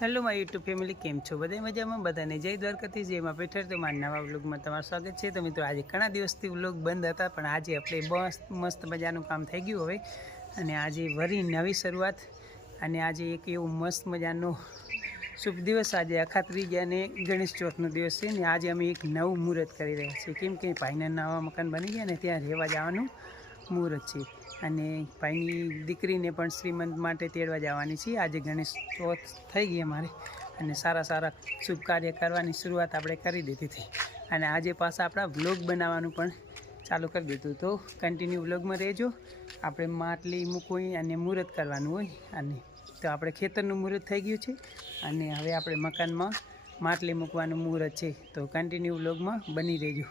Hello my YouTube family, કેમ છો? બધા મજામાં? બધાને જય દ્વારકાધીશ, જય માં પેઠર. તો મારા નવા વ્લોગમાં તમારું સ્વાગત છે. તો મિત્રો, આજે ઘણા દિવસથી વ્લોગ બંધ હતા, પણ આજે આપણે મસ્ત મજાનું કામ થઈ ગયું હવે, અને આજે વરી નવી શરૂઆત. અને આજે એક એવું મસ્ત મજાનો શુભ દિવસ, આજે અખાત ત્રીજા અને ગણેશ ચોથનો દિવસ છે. ને આજે અમે એક નવું મુહૂર્ત કરી રહ્યા છીએ, કેમ કે ભાઈના નવા મકાન બની ગયા ને ત્યાં રહેવા જવાનું મુહૂર્ત છે. અને ભાઈની દીકરીને પણ શ્રીમંત માટે તેડવા જવાની છે. આજે ગણેશ ચોથ થઈ ગઈ અમારે, અને સારા શુભ કાર્ય કરવાની શરૂઆત આપણે કરી દીધી હતી. અને આજે પાછા આપણા વ્લોગ બનાવવાનું પણ ચાલુ કરી દીધું. તો કન્ટિન્યુ વ્લોગમાં રહેજો. આપણે માટલી મૂકવી અને મુહૂર્ત કરવાનું હોય, અને તો આપણે ખેતરનું મુહૂર્ત થઈ ગયું છે, અને હવે આપણે મકાનમાં માટલી મૂકવાનું મુહૂર્ત છે. તો કન્ટિન્યુ વ્લોગમાં બની રહેજો.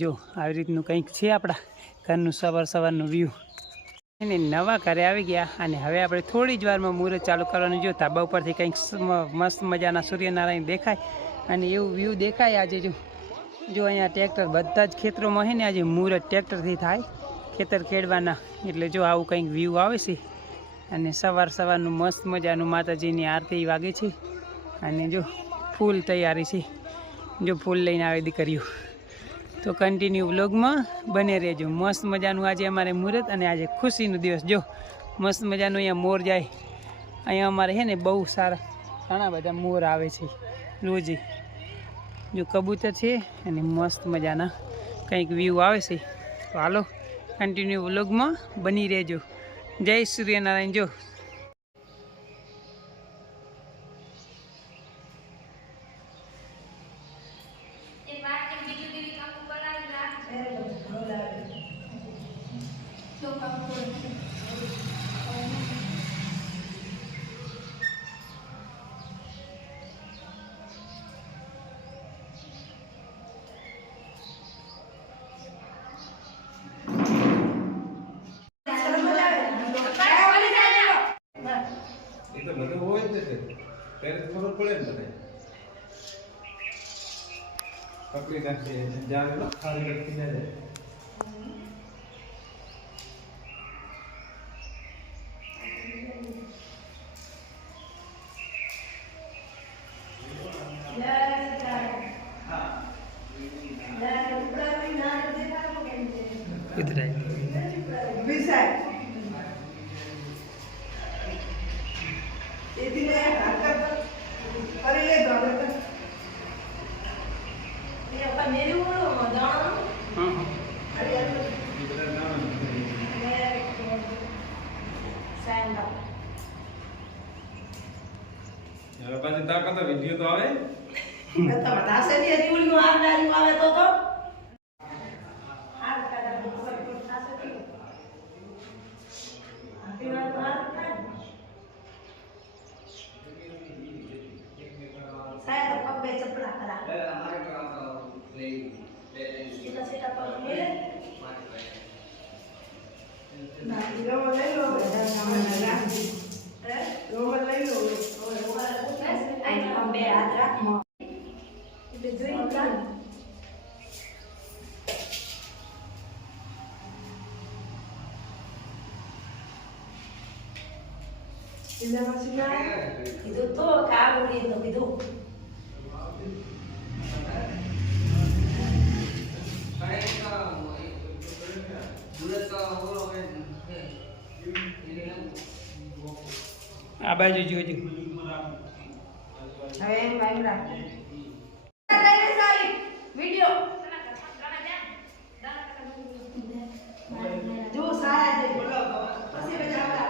જો આવી રીતનું કંઈક છે આપણા ઘરનું સવારનું વ્યૂ. એને નવા ઘરે આવી ગયા, અને હવે આપણે થોડી જ વારમાં મુહૂર્ત ચાલુ કરવાનું. જો ધાબા ઉપરથી કંઈક મસ્ત મજાના સૂર્યનારાયણ દેખાય, અને એવું વ્યૂ દેખાય. આજે જો અહીંયા ટ્રેક્ટર બધા જ ખેતરોમાં છે ને, આજે મુહૂર્ત ટ્રેક્ટરથી થાય, ખેતર ખેડવાના. એટલે જો આવું કંઈક વ્યૂ આવે છે, અને સવારનું મસ્ત મજાનું માતાજીની આરતી વાગે છે, અને જો ફૂલ તૈયારી છે. જો ફૂલ લઈને આવે દીકરીઓ. તો કન્ટિન્યુ વ્લોગમાં બને રહેજો. મસ્ત મજાનું આજે અમારે મુહૂર્ત, અને આજે ખુશીનો દિવસ. જો મસ્ત મજાનું અહીંયા મોર જાય. અહીંયા અમારે છે ને બહુ સારા ઘણા બધા મોર આવે છે રોજે. જો કબૂતર છે, અને મસ્ત મજાના કંઈક વ્યૂ આવે છે. તો હાલો કન્ટિન્યુ વ્લોગમાં બની રહેજો. જય સૂર્યનારાયણ. જો પકડી નાખીએ જ્યારે ખાલી લખી જાય. પછી તાકાત વિડિયો તો આવે તો બતાશે ને રીવલ નું આવનારી આવે તો આ કદા ઉપર થશે તો આપીવા તો સાહેબ પગ બે ચપલા કરા અમારે લે સીધા સીધા પગ મેલે ના લો લઈ લો બે હાથ રાખો એટલે જોઈ ચાલ. કીધું તો કાવડી તો કીધું આ બાજુ જોજો. હવે વાયરા વિડિયો જો સારા છે પછી બજાવડા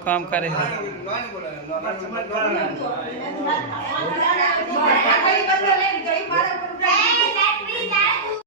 કામ કરે છે મેં